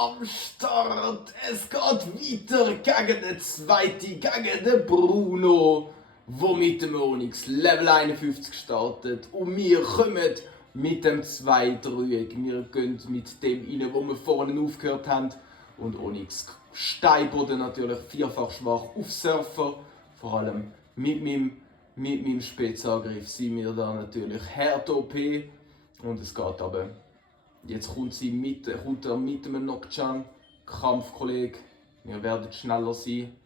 am Start. Es geht weiter gegen den zweiten, gegen den Bruno, der mit dem Onyx Level 51 startet. Und wir kommen mit dem 2-Dreieck. Wir gehen mit dem rein, wo wir vorne aufgehört haben. Und Onyx Steinboden natürlich vierfach schwach auf Surfer. Vor allem mit meinem Spezialgriff sind wir da natürlich hart OP. Und es geht aber. Jetzt kommt er mit einem Nocturne, Kampfkollege. Wir werden schneller sein.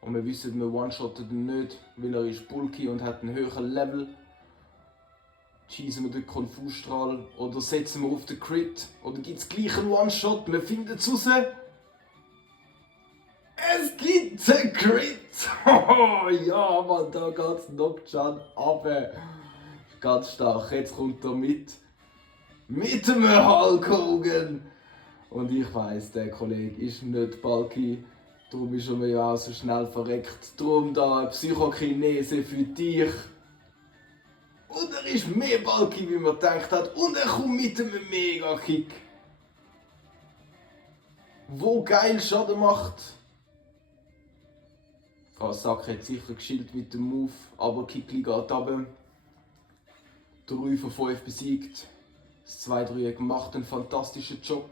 Und wir wissen, wir one-shotten ihn nicht, weil er ist bulky und hat einen höheren Level. Schießen wir den Konfusstrahl oder setzen wir auf den Crit? Oder gibt es gleich einen One-Shot? Wir finden es raus. Es gibt einen Crit! Ja, Mann, da geht Nocturne runter. Ganz stark. Jetzt kommt er mit dem Hulk Hogan. Und ich weiss, der Kollege ist nicht bulky. Darum ist er mir ja auch so schnell verreckt. Darum da eine Psychokinese für dich. Und er ist mehr bulky, wie man gedacht hat. Und er kommt mit einem Mega-Kick. Wo geil Schaden macht. Frau Sack hat sicher geschillt mit dem Move, aber Kickli geht runter. 3 von 5 besiegt. Das 2-Dreieck macht einen fantastischen Job.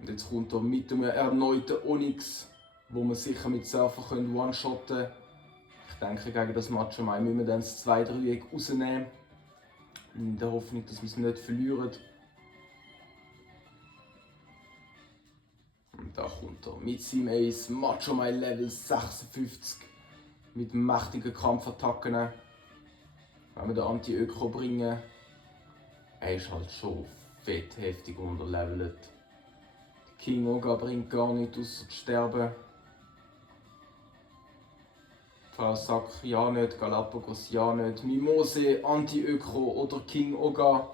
Und jetzt kommt er mit einem erneuten Onyx, wo man sicher mit Surfer one-shotten können. Ich denke, gegen das Match müssen wir dann das 2-Dreieck rausnehmen. In der Hoffnung, dass wir es nicht verlieren. Und da kommt er mit seinem Ace Macho Man Level 56 mit mächtigen Kampfattacken. Wenn wir den Anti-Öko bringen, er ist halt schon fett heftig unterlevelt. King Oga bringt gar nicht außer zu sterben. Sack ja nicht, Galapagos ja nicht, Mimose, Anti-Öko oder King Oga.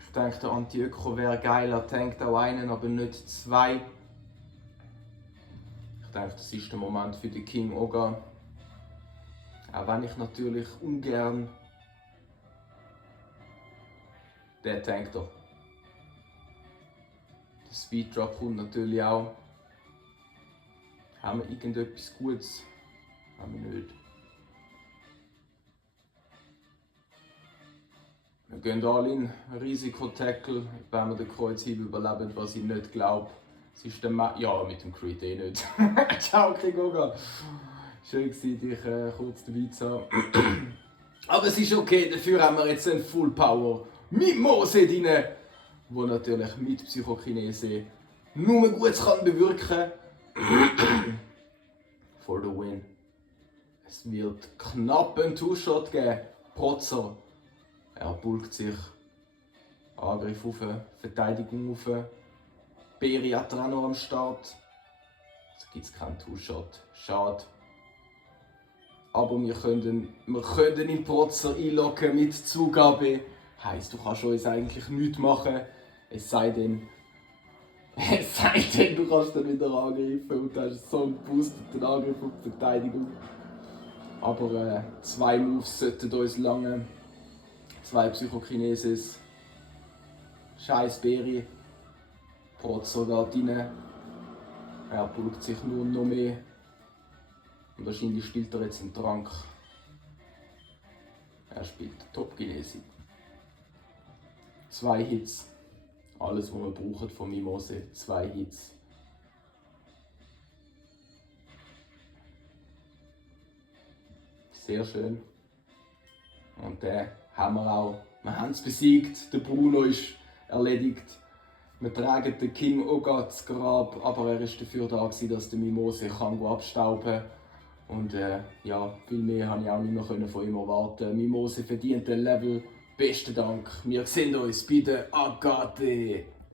Ich denke, der Anti-Öko wäre geil, er tankt auch einen, aber nicht 2. Ich denke, das ist der Moment für den King Oga. Auch wenn ich natürlich ungern. Der tankt er. Der Speed Drop kommt natürlich auch. Haben wir irgendetwas Gutes? Haben wir nicht. Wir gehen alle in Risiko-Tackle, wenn wir den Kreuzhieb überleben, was ich nicht glaube. Es ist der ja, mit dem Crit eh nicht. Ciao, Kingoga. Schön gewesen, dich kurz dabei zu haben. Aber es ist okay, dafür haben wir jetzt einen Full Power Mimose drin, der natürlich mit Psychokinese nur Gutes kann bewirken. For the win. Es wird knapp einen Two-Shot geben. Protzer. Er bulkt sich. Angriff auf, Verteidigung auf. Beri hat er auch noch am Start. Jetzt gibt es keinen Two-Shot. Schade. Aber wir können den Protzer einloggen mit Zugabe. Heisst, du kannst uns eigentlich nichts machen. Es sei denn, du kannst dann wieder angreifen und du hast so einen boosteten Angriff auf die Verteidigung. Aber 2 Moves sollten uns lange. 2 Psychokinesis. Scheiß Beri. Protzer geht rein. Er pulkt sich nur noch mehr. Und wahrscheinlich spielt er jetzt im Trank. Er spielt Top-Genesi. 2 Hits. Alles, was wir brauchen von Mimose. 2 Hits. Sehr schön. Und den haben wir auch. Wir haben es besiegt. Der Bruno ist erledigt. Wir tragen den King Oga ins Grab, aber er ist dafür da, dass der Mimose kann abstauben kann. Und ja, viel mehr konnte ich auch nicht mehr von ihm erwarten. Mimose verdient ein Level. Besten Dank. Wir sehen uns bei der Agate.